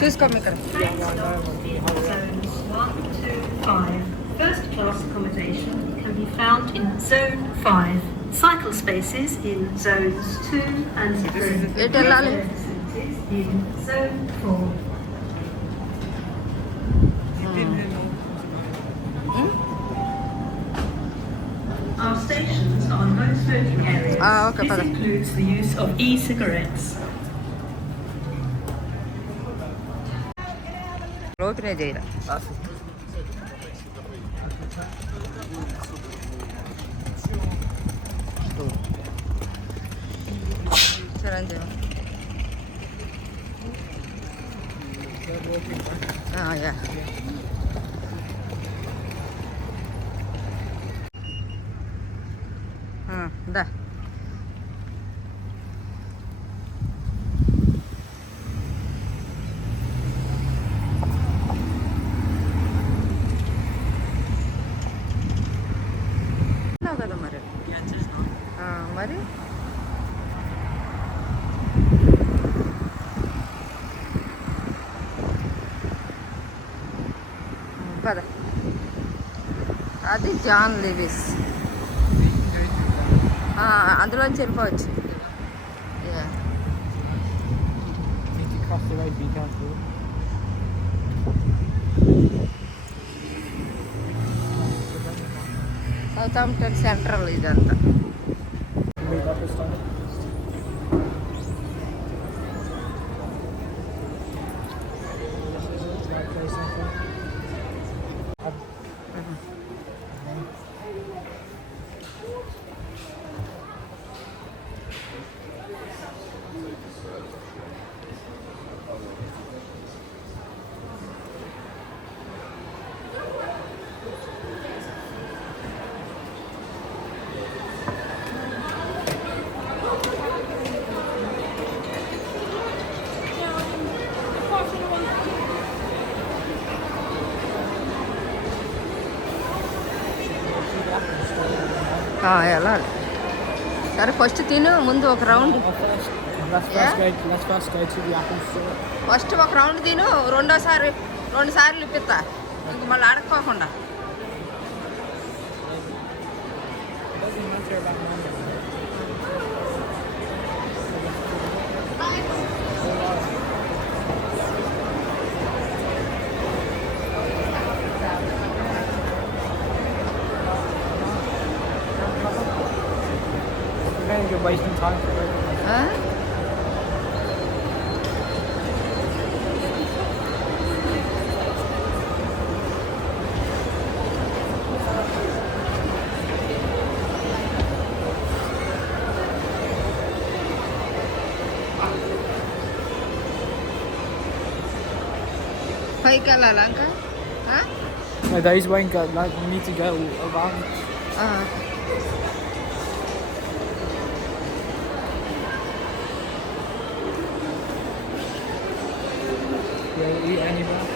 చూసుకోండి ఇక్కడ. Zones 1 to 5. First class accommodation can be found in Zone 5. Cycle spaces in Zones 2 and 3. ఎటు వెళ్ళాలి? Facilities in Zone 4. Our stations are no smoking areas. Okay, This includes the use of e-cigarettes. ఓపెనే చేయరా. చిరంజీవి యా దా కదా మరి మరి పద. అది జాన్ లివిస్, అందులోంచి వెళ్ళిపోవచ్చు. సౌతాంప్టన్ సెంట్రల్ ఇదంతా. వెళ్ళాలి. సరే ఫస్ట్ తిను, ముందు ఒక రౌండ్. ఫస్ట్ ఒక రౌండ్ తిను, రెండు సార్లు ఇప్పిస్తా, ఇంక మళ్ళీ అడగకోకుండా. You're wasting time for it. పైకి వెళ్ళాలా ఇంకా? No, those won't go. Like, we need to go around. Eat anywhere.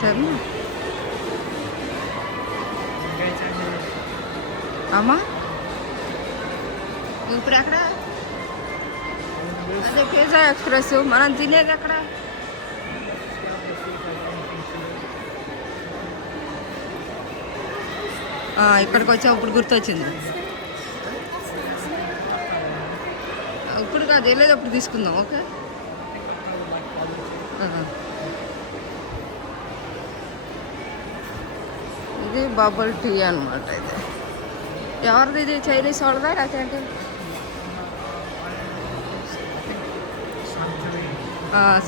సరే అమ్మా, ఇప్పుడు ఎక్కడ? అదే పిజ్జా ఎక్స్ప్రెస్ మనం తినేది ఎక్కడ? ఇక్కడికి వచ్చా, ఇప్పుడు గుర్తొచ్చింది. ఇప్పుడు కాదు, వెళ్ళేది అప్పుడు తీసుకుందాం. ఓకే, ఇది బబుల్ టీ అనమాట. ఇది ఎవరిది? ఇది చైనీస్ వాళ్ళదా లేకపోతే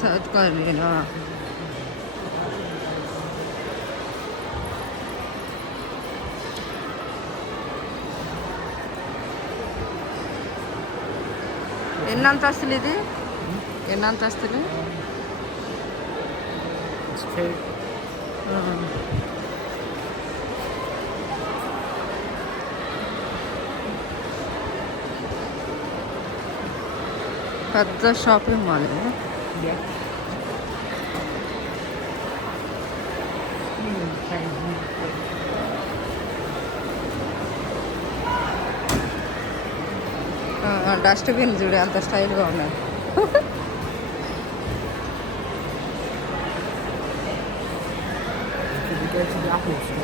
సౌత్ కొరియా? ఎన్ని అంతస్తులు ఇది? ఎన్ని అంతస్తులు? పెద్ద షాపింగ్ మాల్. డస్ట్బిన్ చూడు అంత స్టైల్గా ఉన్నాయి.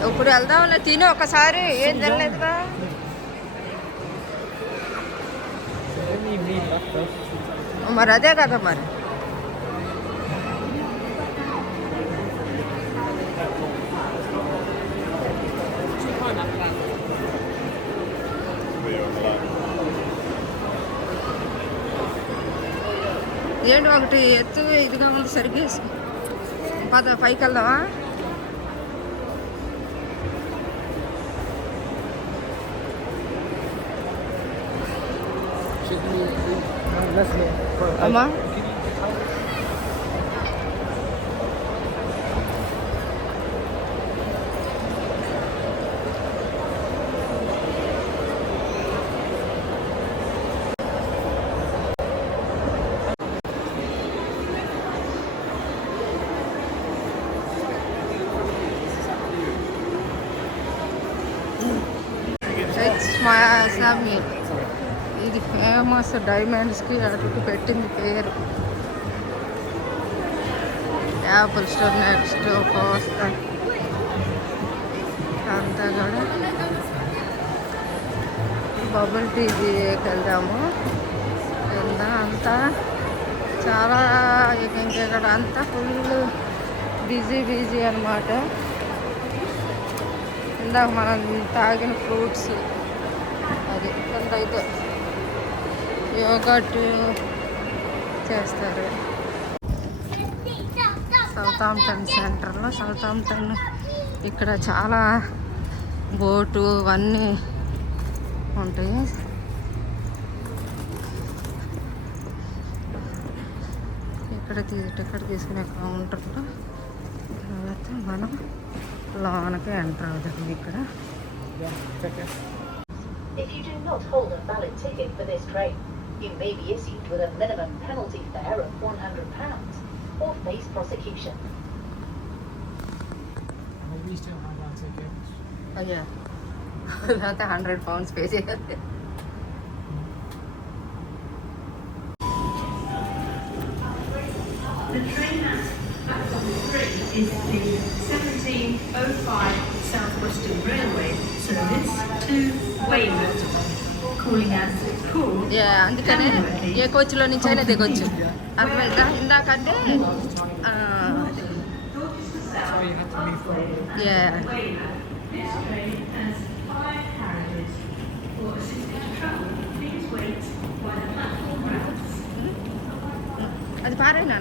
ఇప్పుడు వెళ్దాంలే, తిని ఒకసారి. ఏం తినలేదుగా. మరి అదే కదా మరి. ఏంటి ఒకటి ఎత్తు ఇదిగా ఉంది సరిగ్గా. పద పైకి వెళ్దామా. అమ్మా ఇది ఫేమస్ డైమండ్స్కి అటుకు పెట్టింది పేరు. యాపిల్ స్టోర్ నెక్స్ట్ కోస్తా అంతా కూడా బబుల్ టీకి వెళ్దాము. కింద అంతా చాలా ఇంకెక్కడ అంతా ఫుల్ బిజీ అనమాట. ఇందాక మనం తాగిన ఫ్రూట్స్ అది కింద అయితే యోగట్ చేస్తారు. సౌతాంప్టన్ సెంటర్లో సౌతాంప్టన్ ఇక్కడ చాలా బోటు అవన్నీ ఉంటాయి. ఇక్కడ టికెట్ తీసుకునే కౌంటర్లో తర్వాత మనం లోనకి ఎంటర్ అవుతుంది. ఇక్కడ If you do not hold a valid ticket for this train, you may be issued with a minimum penalty fare of £100 or face prosecution. We still have our tickets. అయ్యా లేకపోతే £100 పే చేయాలి. The train at platform 3 is the 1705 South Western Railway service to Weymouth, calling at Poole. అందుకనే ఏ కోచ్లో నుంచి అయినా దిగొచ్చు. అర్థమైందా? ఇందాకంటే So you had to leave from This train has 5 carriages. For assisted travel, please wait while the platform routes. అది పారేనా.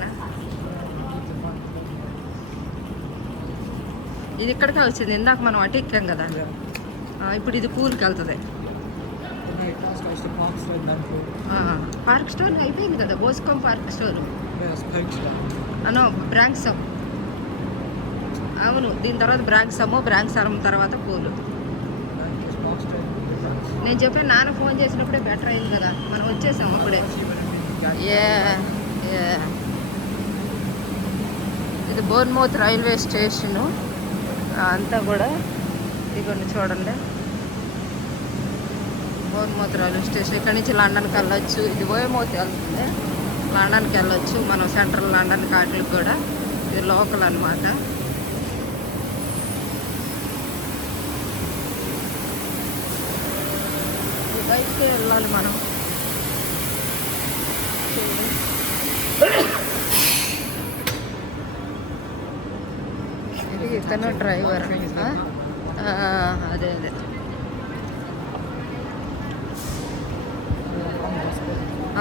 ఇది ఇక్కడికే వచ్చింది. ఇందాక మనం అటు ఎక్కాం కదా. ఇప్పుడు ఇది పూల్కి వెళ్తుంది. పార్క్ స్టోర్ అయిపోయింది కదా. బోస్కాం పార్క్ స్టోర్ అను బ్రాంక్సమ్. అవును, దీని తర్వాత బ్రాంక్సమ్ తర్వాత పూలు. నేను చెప్పాను నాన్న ఫోన్ చేసినప్పుడే బెటర్ అయింది కదా. మనం వచ్చేసాం అప్పుడే. ఇది బోర్న్మౌత్ రైల్వే స్టేషను అంతా కూడా. ఇదిగోండి చూడండి, బోర్న్మౌత్ రైల్వే స్టేషన్. ఇక్కడ నుంచి లండన్కి వెళ్ళొచ్చు. ఇది వేమౌత్ వెళ్తుంది, లండన్కి వెళ్ళొచ్చు మనం. సెంట్రల్ లండన్ కాటికి కూడా ఇది లోకల్ అనమాట. బయటికి వెళ్ళాలి మనం. ఇది ఇతను డ్రైవర్. అదే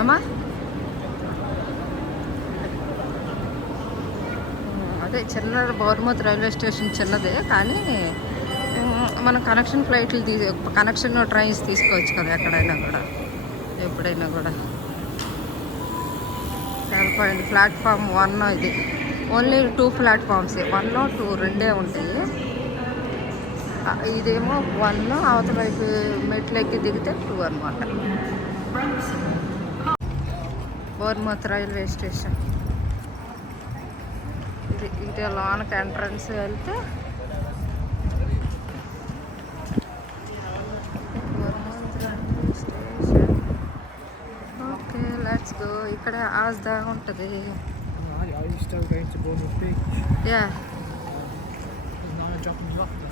అమ్మా అదే చిన్న బోర్న్మౌత్ రైల్వే స్టేషన్ చిన్నదే, కానీ మనం కనెక్షన్ ట్రైన్స్ తీసుకోవచ్చు కదా ఎక్కడైనా కూడా, ఎప్పుడైనా కూడా. వెళ్ళిపోయింది ప్లాట్ఫామ్ 1. ఇది ఓన్లీ 2 ప్లాట్ఫామ్స్, 1, 2 రెండే ఉంటాయి. ఇదేమో 1, అవతల వైపు మెట్లు ఎక్కి దిగితే 2 అనమాట. బోర్న్మౌత్ రైల్వే స్టేషన్ ఇది. ఇటు లోనకి ఎంట్రన్స్ వెళ్తే అక్కడే ఆజ్దా ఉంటుంది. Are you still going to Bournemouth Beach? Yeah There's not a drop in you off there.